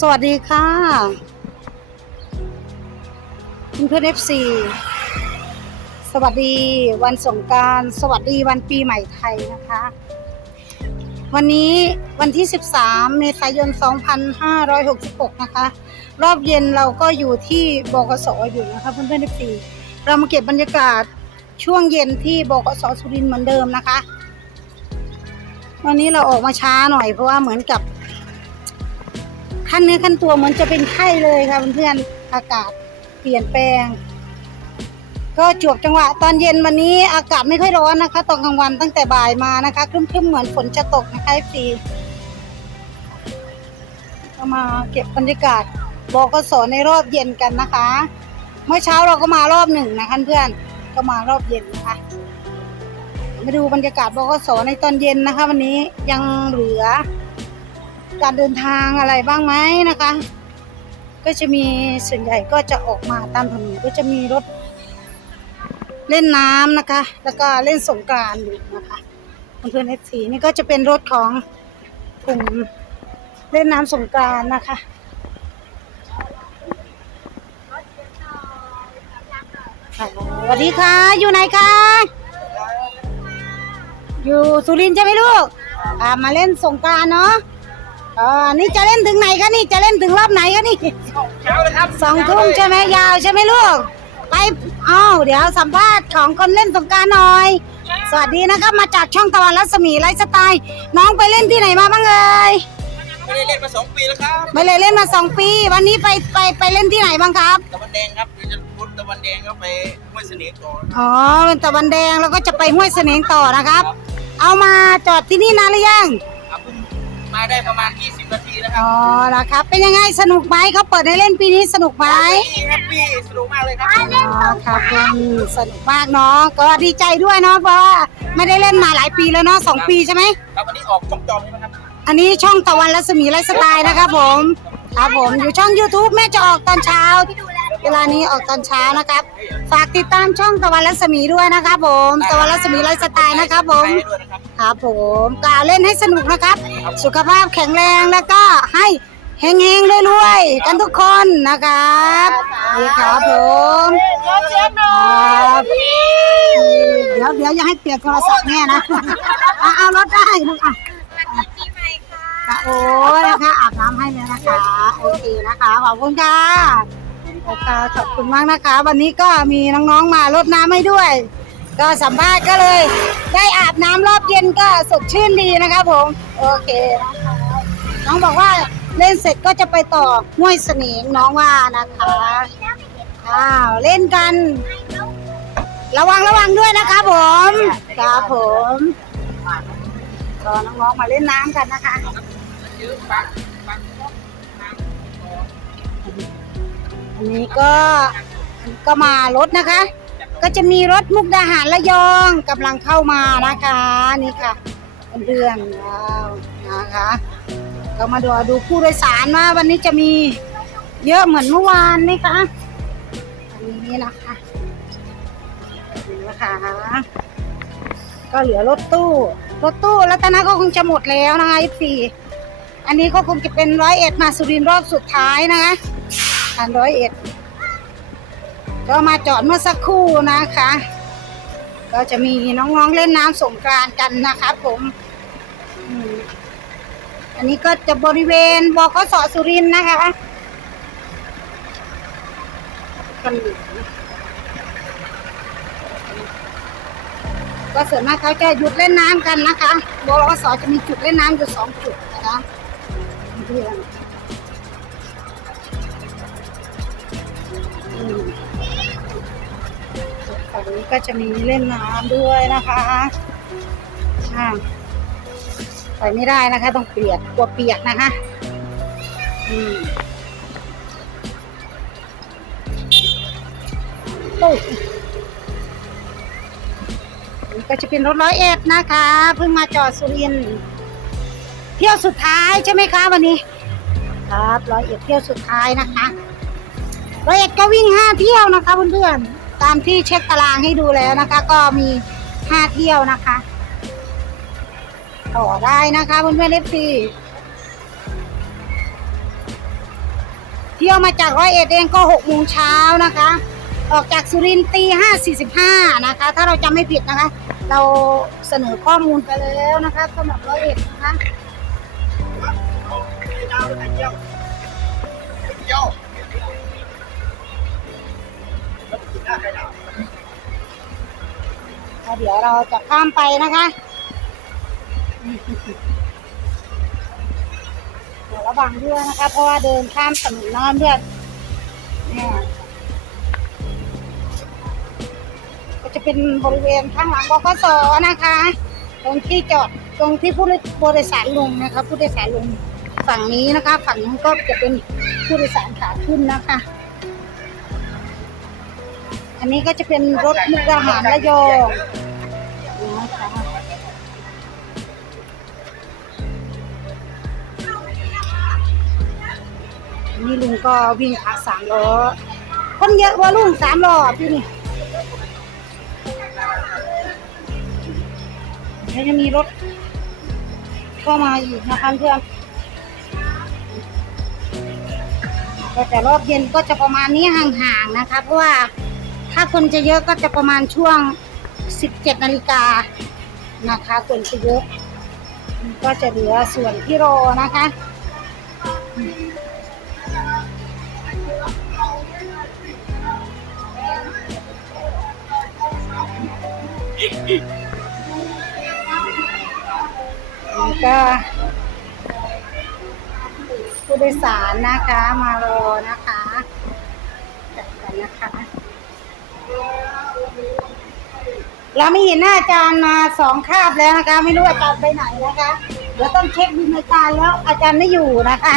สวัสดีค่ะเพื่อนเอฟซีสวัสดีวันสงการสวัสดีวันปีใหม่ไทยนะคะ วันนี้วันที่ 13 เมษายน 2566 นะคะ รอบเย็นเราก็อยู่ที่บกสอยู่นะคะเพื่อนเพื่อนเอฟซีเรามาเก็บบรรยากาศช่วงเย็นที่บกสสุรินทร์เหมือนเดิมนะคะ วันนี้เราออกมาช้าหน่อยเพราะว่าเหมือนกับ ขั้นเนื้อขั้นตัวเหมือนจะเป็นไข้เลยค่ะเพื่อนๆอากาศเปลี่ยนแปลง ก็จวบจังหวะ ตอนเย็นวันนี้อากาศไม่ค่อยร้อนนะคะ ตอนกลางวันตั้งแต่บ่ายมานะคะครึ้มๆเหมือนฝนจะตกนะคะฟีก็มาเก็บบรรยากาศบอกสในรอบเย็นกันนะคะ เมื่อเช้าเราก็มารอบหนึ่งนะคะเพื่อนก็มารอบเย็นนะคะมาดูบรรยากาศบกสในตอนเย็นนะคะ วันนี้ยังเหลือ การเดินทางอะไรบ้างไหมนะคะ ก็จะมีส่วนใหญ่ก็จะออกมาตามถนนก็จะมีรถเล่นน้ำนะคะ แล้วก็เล่นสงกรานต์อยู่นะคะเพื่อนเอฟซีนี่ก็จะเป็นรถของกลุ่มเล่นน้ำสงกรานต์นะคะสวัสดีค่ะ อยู่ไหนคะ อยู่สุรินทร์ใช่ไหมลูกมาเล่นสงกรานต์เนาะ อ่านี่จะเล่นถึงไหนคะนี่จะเล่นถึงรอบไหนคะนี่เช้าเลยครับสองทุ่มใช่ไหมยาวใช่ไหมลูกไปอ้าวเดี๋ยวสัมภาษณ์ของคนเล่นสงกรารหน่อย สวัสดีนะครับมาจากช่องตะวันรัศมีไลฟ์สไตล์น้องไปเล่นที่ไหนมาบ้างเอ่ยไม่ได้เล่นมาสองปีแล้วครับไม่เลยเล่นมาสองปี วันนี้ไปไปไปเล่นที่ไหนบ้างครับตะวันแดงครับเดี๋ยวจะพุทธตะวันแดงก็ไปห้วยเสน่ห์ก่อนอ๋อเป็นตะวันแดงแล้วก็จะไปห้วยเสนงต่อนะครับ เอามาจอดที่นี่นานหรือยังครับเพิ่ง มาได้ประมาณ 20 นาทีแล้วครัอ๋อนะครับ เป็นยังไงสนุกไหมเขาเปิดให้เล่นปีนี้สนุกไหมแฮปปี้สนุกมากเลยครับ อ๋อครับผมสนุกมากเนาะก็ดีใจด้วยเนาะเพราะว่าไม่ได้เล่นมาหลายปีแล้วเนาะสองปีใช่ไหม ครับวันนี้ออกจองจองใช่ไหมครับ อันนี้ช่องตะวันรัศมีไลฟ์สไตล์นะครับผม ครับผมอยู่ช่อง YouTube แม่จะออกตอนเช้า เวลานี้ออกตอนเช้านะครับ ฝากติดตามช่องตะวันรัศมีด้วยนะครับผมตะวันรัศมีไลฟ์สไตล์นะครับผมให้ด้วยนะครับครับผมกล่าวเล่นให้สนุกนะครับ สุขภาพแข็งแรงแล้วก็ให้เฮงๆรวยๆกันทุกคนนะครับนี่ครับผมครับเดี๋ยวเดี๋ยวอย่าให้เปียกโทรศัพท์แม่นะอะเอารถได้ลูกอะค่ะโอ้ยนะคะอาบน้ำให้เลยนะคะโอเคนะคะขอบคุณค่ะนะ คะขอบคุณมากนะคะ วันนี้ก็มีน้องๆมารดน้ำให้ด้วย ก็สัมภาษณ์ก็เลย ได้อาบน้ำรอบเย็นก็สดชื่นดีนะครับผมโอเคนะคะน้องบอกว่าเล่นเสร็จก็จะไปต่อห้วยเสนิงน้องว่านะคะอ้าวเล่นกัน ระวังระวังด้วยนะคะผมครับผมก็น้องๆมาเล่นน้ำกันนะคะ อันนี้ก็ก็มารถนะคะ ก็จะมีรถมุกดาหารระยองกำลังเข้ามานะคะนี่ค่ะเพื่อนๆว้าวนะคะก็มาดูดูผู้โดยสารว่าวันนี้จะมีเยอะเหมือนเมื่อวานไหมคะอันนี้นะคะนี่นะคะก็เหลือรถตู้รถตู้รัตนะก็คงจะหมดแล้วนะคะอีพีอันนี้ก็คงจะเป็นร้อยเอ็ดมาสุรินทร์รอบสุดท้ายนะคะ อันร้อยเอ็ด ก็มาจอดเมื่อสักครู่นะคะ ก็จะมีน้องๆเล่นน้ำสงกรานกันนะครับผมอันนี้ก็จะบริเวณบกสสุรินนะคะกันอยู่นะก็ส่วนมากเขาจะหยุดเล่นน้ำกันนะคะบกสจะมีจุดเล่นน้ำอยู่สองจุดนะคะเพื่อน นี้ก็จะมีเล่นน้ำด้วยนะคะอ่าไปไม่ได้นะคะ ต้องเปียกกลัวเปียกนะคะ อืมโอ้ก็จะเป็นรถร้อยเอ็ดนะคะเพิ่งมาจอดสุรินเที่ยวสุดท้ายใช่ไหมคะวันนี้ ครับร้อยเอ็ดเที่ยวสุดท้ายนะคะร้อยเอ็ดก็วิ่งห้าเที่ยวนะคะเพื่อนๆ ตามที่เช็คตารางให้ดูแล้วนะคะ ก็มีห้าเที่ยวนะคะต่อได้นะคะเพื่อนๆเอฟซีเที่ยวมาจากร้อยเอ็ดเองก็หกโมงเช้านะคะ ออกจากสุรินทร์ตีห้าสี่สิบห้านะคะ ถ้าเราจำไม่ผิดนะคะ เราเสนอข้อมูลไปแล้วนะคะสำหรับร้อยเอ็ดนะคะ เจ้าแล้วเดี๋ยวเราจะข้ามไปนะคะเดี๋ยวระวังด้วยนะคะ เพราะว่าเดินข้ามถนนน้ำด้วยเนี่ยก็จะเป็นบริเวณข้างหลังบกสนะคะ ตรงที่จอดตรงที่ผู้โดยสารลงนะคะผู้โดยสารลงฝั่งนี้นะคะ ฝั่งนู้นก็จะเป็นผู้โดยสารขาขึ้นนะคะ อันนี้ก็จะเป็นรถมุกดาหารระยองนะคะนี่ลุงก็วิ่งขาสามล้อคนเยอะว่าลุงสามล้อพี่นี่แล้วจะมีรถเข้ามาอีกนะคะเพื่อนแต่รอบเย็นก็จะประมาณนี้ห่างๆนะคะเพราะว่า ถ้าคนจะเยอะก็จะประมาณช่วง 17นาฬิกานะคะ คนจะเยอะ ก็จะเหลือส่วนที่รอนะคะ ก็ผู้โดยสารนะคะมารอนะคะจัดกันนะคะ เราไม่เห็นหน้าอาจารย์มาสองคาบแล้วนะคะ ไม่รู้อาจารย์ไปไหนนะคะเดี๋ยวต้องเช็คบินอาจารย์แล้วอาจารย์ไม่อยู่นะคะ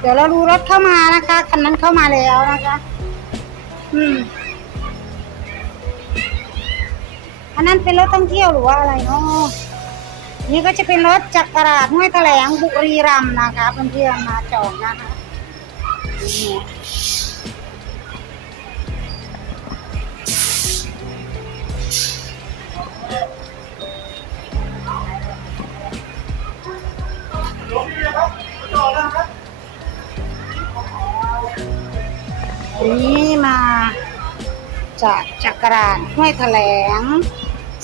เดี๋ยวเราดูรถเข้ามานะคะคันนั้นเข้ามาแล้วนะคะ อืมอันนั้นเป็นรถท่องเที่ยวหรือว่าอะไรเนาะ นี่ก็จะเป็นรถจักรราชห้วยแถลงบุรีรัมย์นะคะเพื่อนๆมาจองนะคะนี่อันนี้มาจากจักราชห้วยแถลง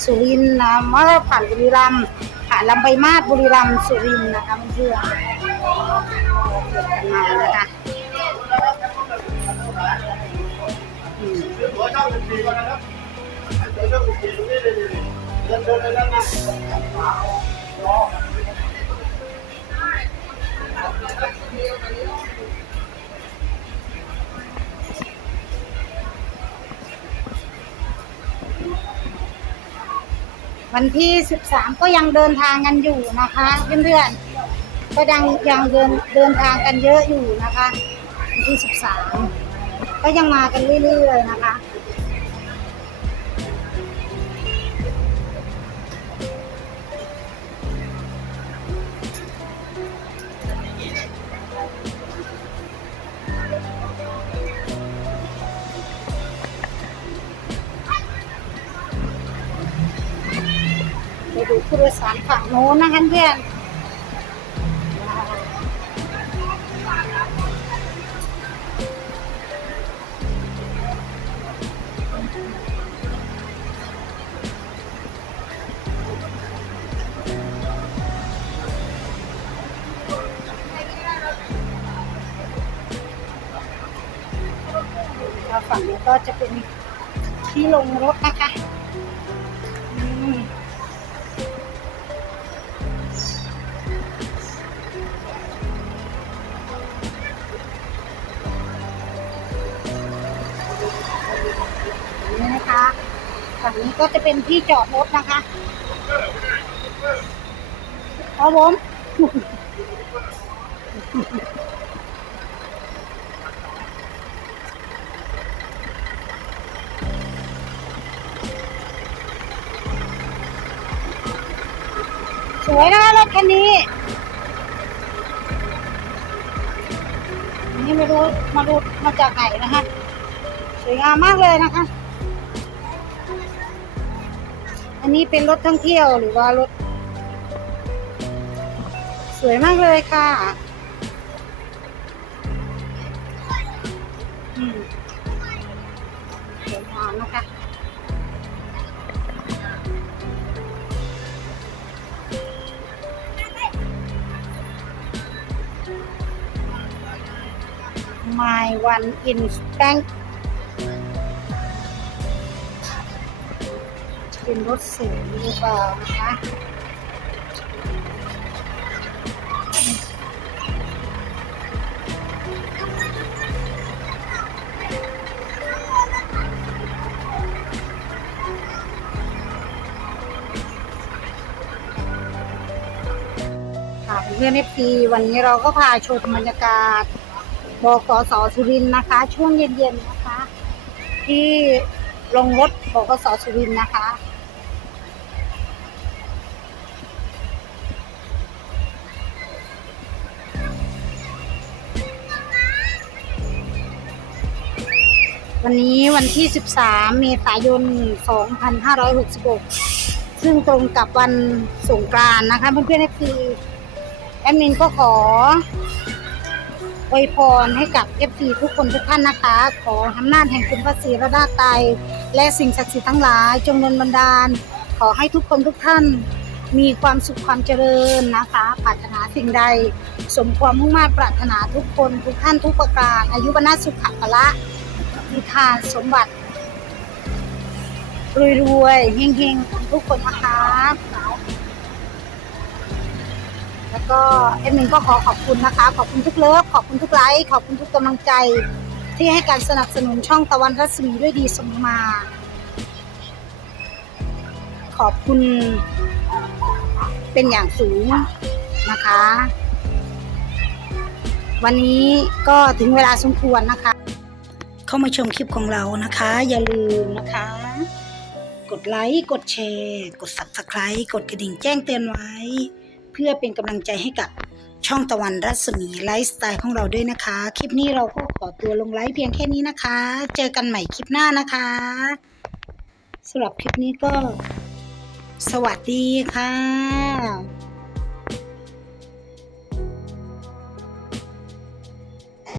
สุรินทร์นะเมื่อผ่านบุรีรัมย์ ลำไปมาดบุรีรัมย์สุรินทร์นะคะเพื่อนๆมานะคะอื วันที่ 13 ก็ยังเดินทางกันอยู่นะคะเพื่อนๆก็ยังยังเดินเดินทางกันเยอะอยู่นะคะวันที่ 13 ก็ยังมากันเรื่อยๆนะคะ ดูผู้โดยสารฝั่งโน้นนะคะเพื่อนแล้วฝั่งนี้ก็จะเป็นที่ลงรถนะคะ ฝั่งนี้ก็จะเป็นที่จอดรถนะคะครับผมสวยนะคะรถคันนี้นี่ไม่รู้มาดูมาจากไหนนะคะสวยงามมากเลยนะคะ อันนี้เป็นรถท่องเที่ยวหรือว่ารถ สวยมากเลยค่ะอืมสวยงามนะคะ My One in Bank เป็นรถสีหรือเปล่านะคะค่ะเพื่อนเอฟซีวันนี้เราก็พาชมบรรยากาศบกสสุรินทร์นะคะ ช่วงเย็นๆนะคะ ที่ลงรถบกสสุรินทร์นะคะ วันนี้วันที่ 13 เมษายน 2566 ซึ่งตรงกับวันสงกรานต์นะคะ เพื่อนๆเอฟซีแอดมินก็ขออวยพรให้กับ FC ทุกคนทุกท่านนะคะ ขออำนาจแห่งคุณพระศรีระดาไตและสิ่งศักดิ์สิทธิ์ทั้งหลาย จงดลบันดาล ขอให้ทุกคนทุกท่านมีความสุขความเจริญนะคะปรารถนาสิ่งใด สมความมุ่งมา่ปรารถนาทุกคนทุกท่านทุกประการ อายุวนาสุขภละ มีทานสมบัติ รวยๆเฮงๆกันทุกคนนะคะแล้วก็เอ็มมินก็ขอขอบคุณนะคะ ขอบคุณทุกเลิฟขอบคุณทุกไลค์ขอบคุณทุกกำลังใจ ที่ให้การสนับสนุนช่องตะวันรัศมีด้วยดีสมมา ขอบคุณ เป็นอย่างสูงนะคะ วันนี้ก็ถึงเวลาสมควรนะคะ เข้ามาชมคลิปของเรานะคะ อย่าลืมนะคะ กดไลค์กดแชร์ กด subscribe กดกระดิ่งแจ้งเตือนไว้ เพื่อเป็นกำลังใจให้กับช่องตะวันรัศมีไลฟ์สไตล์ของเราด้วยนะคะ คลิปนี้เราก็ขอตัวลงไลฟ์เพียงแค่นี้นะคะ เจอกันใหม่คลิปหน้านะคะสำหรับคลิปนี้ก็ สวัสดีค่ะ